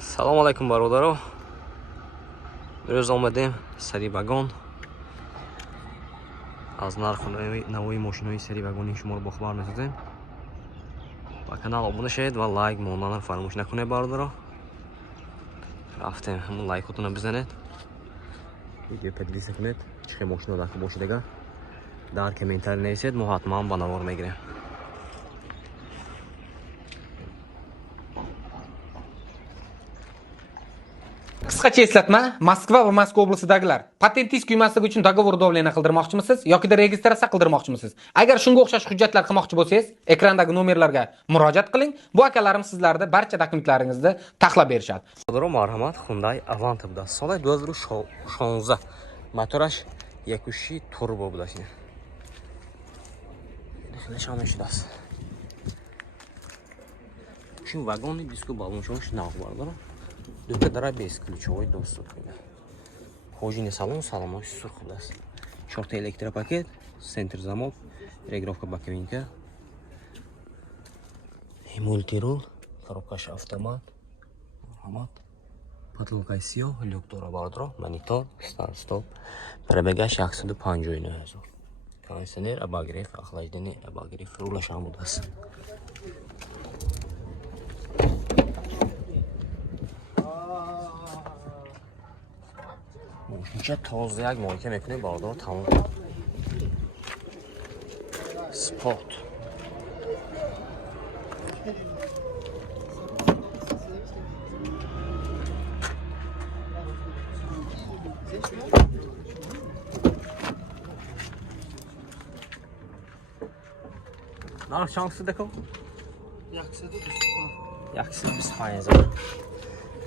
Салом алейкум бародаро. Имрӯз омадем сари вагон. Аз нархи навои мошинои сари вагони шуморо бохабар месозем. Ба канал обуна шавед ва лайк монданро фаромӯш накунед бародаро. Рафтем, ҳамон лайкотонро бизанед. Видео поделиться кунед. Чӣ хел мошино дар бошидага. Дар комментарий нависед, мо ҳатман ба навор мегирем. Qisqacha eslatma, Moskva va Moskva oblasidagilar patentingiz kuymasligi uchun dogovor davlena qildirmoqchimisiz yoki registratsiya qildirmoqchimisiz? Agar shunga o'xshash hujjatlar qilmoqchi bo'lsangiz, ekrandagi nomerlarga murojaat qiling. Bu akalarimiz sizlarga barcha dokumentlaringizni taxlab berishadi. Бародаро марҳамат, Hyundai Avant буда. Соли 2016. Мотораш 1.6 турбо буда. Хеле шам шудааст. Шин вагони диско балоншош нав бародаро. Дута дара без ключовой доступ кунед. Хожини салон саломош сурх будааст. 4 электропакет, центр замок, регулировка боковинка. Мультирул, коробкаш автомат. Автомат. Потолкай сиёҳ, люк дора бародаро, монитор, старт-стоп. Пробегаш 159,000. Кондиционер, обогрев, охлаждение, обогрев, рулаш ҳам будааст. Мошинча тоза як моҳика мекунем бародаро, тамом. Спорт. Нарх чанд шуда ко? 125,000.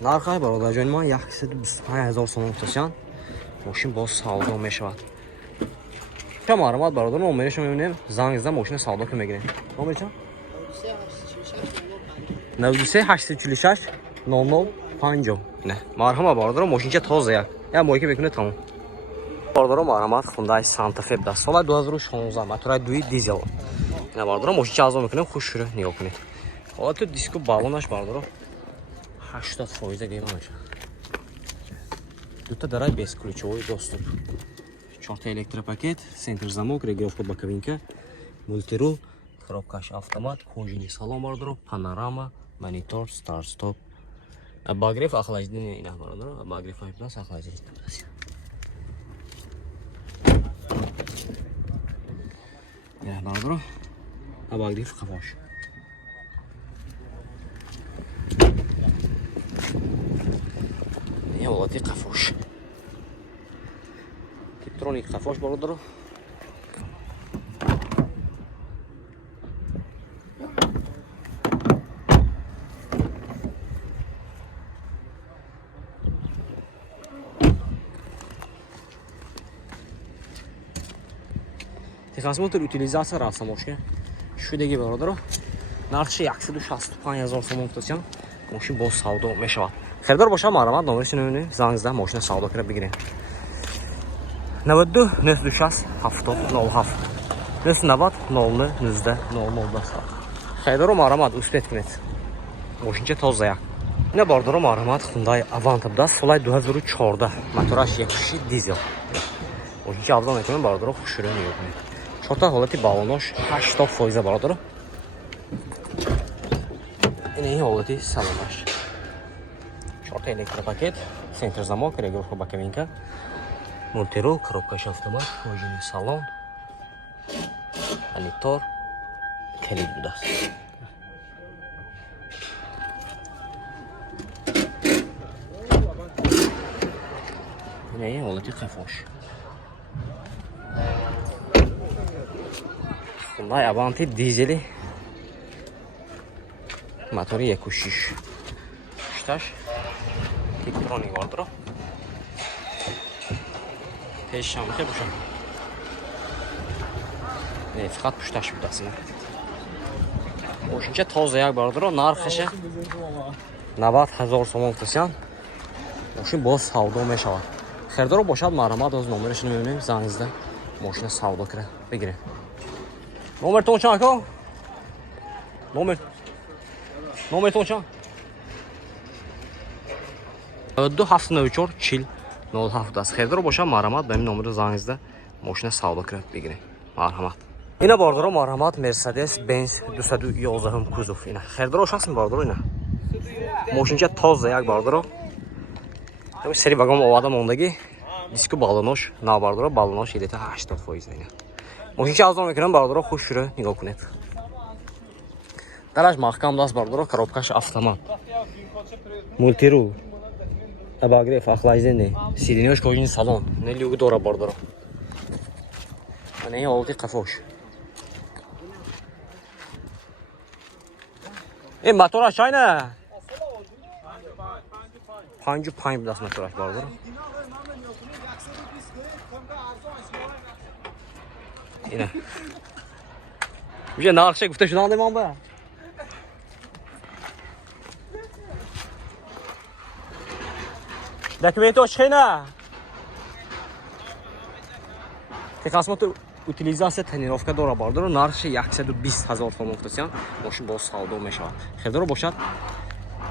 Нархай бародарҷони ман 125,000 сомон тошан. Мошин боз савдо мешавад. Ча марҳамат бародар, номерашо мебинем, занг зада мошина савдо ки мегирем. Номер чанд? 93 846 0050. Не, марҳамат бародар, мошинча тоза як. Я моҳика мекуне тамом. Бародар, марҳамат, Hyundai Santa Fe буда. Соли 2016, мотори 2 дизел. Не бародар, мошинча азо мекунем, хуш шура, нигоҳ кунед. Ҳолати диско балонаш бародар 80% гема мешавад. Дута дара без ключовой доступ. 4 электропакет, центр замок, регулировка боковинка, мультирул, коробкаш автомат, кожаный салон бародаро, панорама, монитор, старт-стоп. Обогрев, охлаждение ина бародаро, обогрев плюс охлаждение. Я бародаро, обогрев кафош. Я волоти кафош. Типтроник кафош бародаро. Техосмотр утилизация расамошка. Шудеги бародаро. Нархи 165,000 сомон тошан. Мошин боз савдо мешавад. Хердор боша марҳамат, номерашо мебинем, занг зада мошина савдо кара бигирем. 92 926 7007 990 00 19 00. Хердор марҳамат, успех кунед. Мошинча тоза як. Ина бародаро марҳамат, Hyundai Avant буда. Соли 2014, мотораш 1.6 дизел. Мошинча авзо мекунем бародаро, хушура нигоҳ кунед. Чорта ҳолати балонош 80% бародаро. Ина ин ҳолати салонаш. 4 электропакет, центр замок, регулировка боковинка, мультирул, коробкаш автомат, кожаный салон, монитор, клип будааст. Ина ин ҳолати қафош. Hyundai Avant дизели мотори 1.6. Шташ Типтроник бародаро. Пешам хе бошам. Не, фақат пушташ будааст. Мошинча тоза як бародаро, нархаша 90,000 сомон тошан. Мошин боз савдо мешавад. Хердор бошад марҳамат, оз номерашо мебинем, занг зада мошина савдо кара бигирем. Номертон чанд ко? Номертон чанд? 9794 40 07 است. خیلی باشه مرحمت به این نمره زنگیزده ماشین سودا کرد بگیرید. مرحمت. اینا باردارو مرحمت مرسدس بنز 211 کوزوف اینا. خیلی روشنست باردارو اینا. ماشینچه تازه یک باردارو. همین سری باگام آواده موندگی. دیسکو بالونش نه باردارو بالونش ایده تا 80% اینا. ماشینچه از اون میکنم باردارو خوش شروع نگاه کنید. درش محکم دست باردارو коробкаш автомат. Мультирул. Обогрев, охлаждение. Сиденёж кожаный салон. Не люблю дора бардара. Не олти кафош. Мотора чайна. 55 بدست мотораш бардара. اینا. میشه نقشه گفته شدن دیمان با. Документоч хена. Техасмот утилизация тренировка дора бардоро нархи 120 000 сом муфтасян мошин бо савдо мешавад. Хелдоро бошад.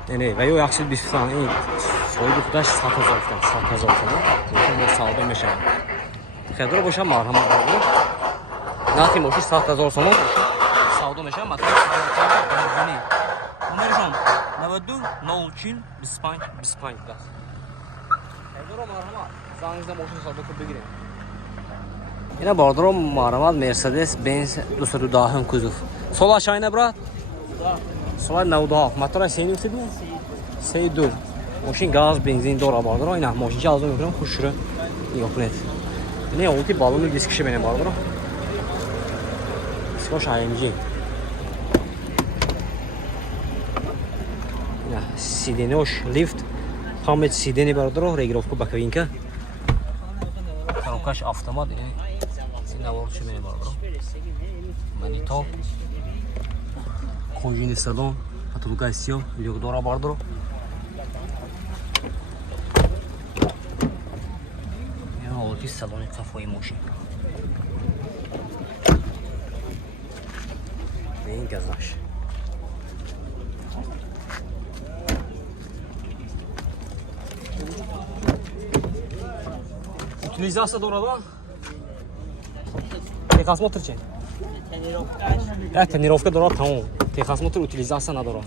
Не, ва ё 120 сом ин соиби худаш 100 000 сом, 100 000 сом мошин бо савдо мешавад. Хелдоро бошад марҳамат бардоро. Нархи мошин 100 000 сом савдо мешавад. Матн номершон 92 04 25 25 даст. اینا باردارو مرحمت مرسدس بنز 210 کوزوف. سال شاینه برات؟ سال 97. موتور سینی بود؟ 32. ماشین گاز بنزین داره باردارو اینا ماشین چه از اون میکنم خوش شده نگاه کنید. نه اولتی بالون دیسکش بینه باردارو. دیسکش آینجی. اینا سیدینوش لیفت. Хамед сидени бардоро регировку ба кабинка. Коробкаш автомат яни навор чӣ мене бардоро. Монитор. Кожаный салон, потолкасиё, люкдора бардоро. Я ҳолати салони қафои мошин. Ин газаш. Утилизация дорада? Техосмотр че? Тренировка дорад тамом. Техосмотр утилизация надорад.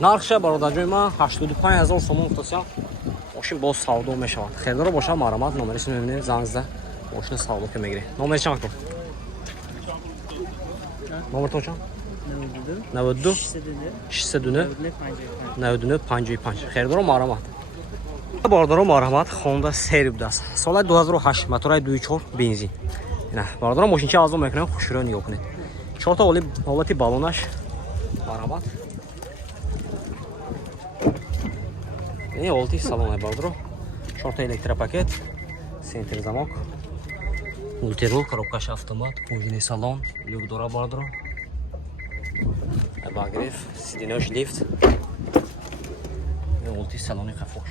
Нархша бародарҷои ман 85 000 сом муфтасян. Мошин боз савдо мешавад. Хелдоро боша марҳамат номериси мебинед занг зада мошин савдо ка мегиред. Номер чанд то? Номер то чанд? 92 602 99 55. Хердоро марҳамат. Бардоро марҳамат Honda Seri будаст. Соли 2008 мотори 2.4 бензин. Ина бардоро мошинча азо мекунем хушро нигоҳ кунед. 4 та ҳолати балонаш марҳамат. Не ҳолати салон бардоро. 4 та электропакет, сентр замок, мультирул, коробкаш автомат, кожаный салон, люк дора бардоро. Обогрев, сиденёж лифт. И улти салони қафош.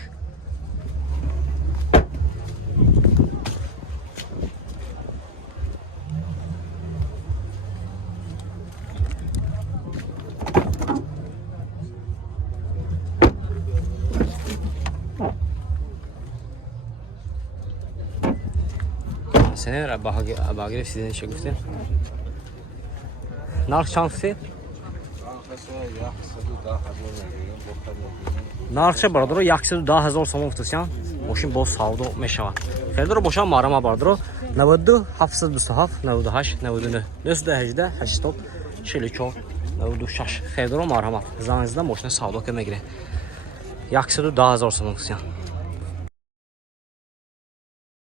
Сенер обогрев сиденёж гуфтем. Нарх чанд гуфтед? нархша бардоро 110 000 сом муфтасян мошин боз савдо мешавад. Хелдоро боша марама бардоро 92 727 98 99 218 80 44 96. Хелдоро марҳамат занг зада мошин савдо ка мегиред. 110 000 сом муфтасян.